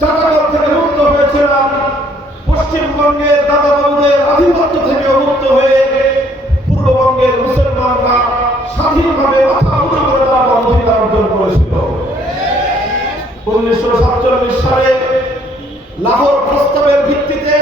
জাকাতল থেকে মুক্ত হয়েছিলাম। পশ্চিমবঙ্গের দাদাবাবুদের আধিপত্য থেকে মুক্ত হয়ে পূর্ববঙ্গের মুসলমানরা স্বাধীনভাবে মাথা উঁচু করে তারা অধিকার অর্জন করেছিল। উনিশশো সাতচল্লিশ সালে লাহোর প্রস্তাবের ভিত্তিতে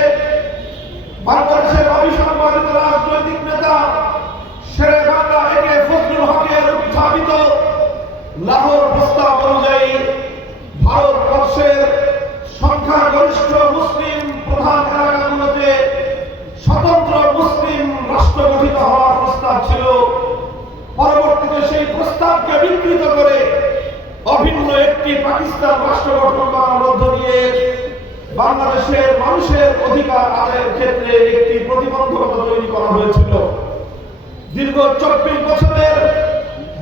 একটি পাকিস্তান রাষ্ট্র গঠন করার মধ্য দিয়ে বাংলাদেশের মানুষের অধিকার আদায়ের ক্ষেত্রে একটি প্রতিবন্ধকতা তৈরি করা হয়েছিল। দীর্ঘ চব্বিশ বছরের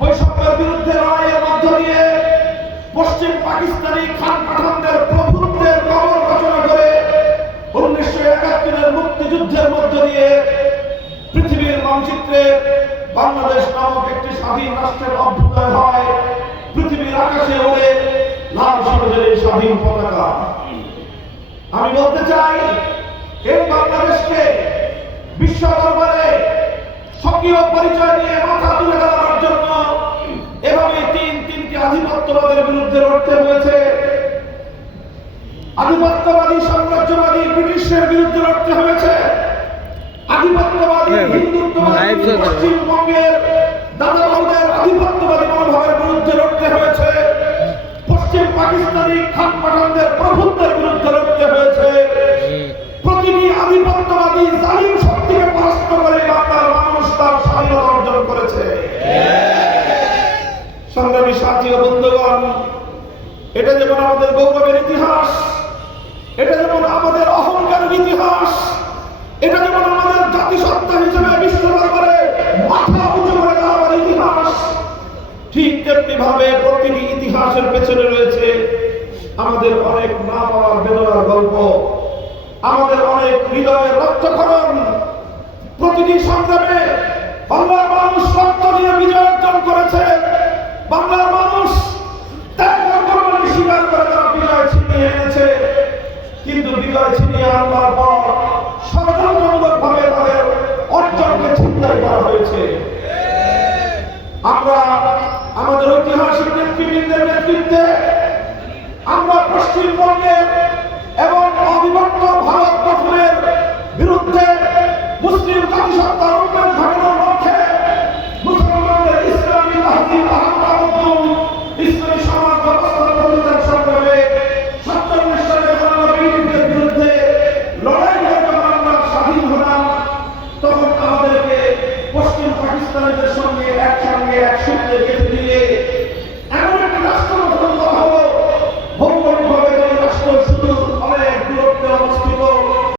বৈষম্যের বিরুদ্ধে লড়াইয়ের মধ্য দিয়ে পশ্চিম পাকিস্তানি খান পাঠানদের প্রভুত্বের কবর রচনা করে উনিশশো একাত্তরের মুক্তিযুদ্ধের মধ্য দিয়ে পৃথিবীর মানচিত্রে বাংলাদেশ নামক একটি স্বাধীন রাষ্ট্রের অভ্যুদয় হয়। পৃথিবীর আকাশে ওড়ে লাল সবুজের এই স্বাধীন পতাকা। আমি বলতে চাই এই বাংলাদেশকে বিশ্ব দরবারে সক্রিয় পরিচয় নিয়ে মাথা তুলে জন্য এভাবে তিন তিনটি আধিপত্যবাদের বিরুদ্ধে লড়তে হয়েছে। আধিপত্যবাদী সাম্রাজ্যবাদী ব্রিটিশের বিরুদ্ধে লড়তে হয়েছে। আধিপত্যবাদী হ্যাঁ, হিন্দুত্ববাদী পশ্চিমবঙ্গের দাদাবাবুদের আধিপত্যবাদী মনোভাবের বিরুদ্ধে লড়তে হয়েছে। পশ্চিম পাকিস্তানি খান পাঠানদের প্রভুত্বের বিরুদ্ধে লড়তে হয়েছে। প্রতিটি আধিপত্যবাদী জালিম শক্তিকে পরাস্ত করে বাংলার মানুষ তার স্বাধীনতা অর্জন করেছে। সংগ্রামী সাথী বন্ধুগণ, এটা যেমন আমাদের গৌরবের ইতিহাস, এটা যেমন আমাদের অহংকারের ইতিহাস ঠিক তেমনি ভাবে প্রতিটি ইতিহাসের পেছনে রয়েছে আমাদের অনেক না পাওয়ার বেদনার গল্প, আমাদের অনেক হৃদয়ের রক্তক্ষরণ, প্রতিটি সংগ্রামে বাংলার আমাদের ঐতিহাসিক নেতৃবৃন্দের নেতৃত্বে আমরা পশ্চিমবঙ্গের এবং অবিভক্ত ভারত গঠনের বিরুদ্ধে মুসলিম জাতিসত্তার উন্নয়ন ঘটানোর লক্ষ্যে মুসলমানদের ইসলামী তাহজিব ইসলামী সমাজ বিরুদ্ধে লড়াই স্বাধীন তখন আমাদেরকে পশ্চিম পাকিস্তানিদের সঙ্গে এক সূত্রে গেঁথে দিলে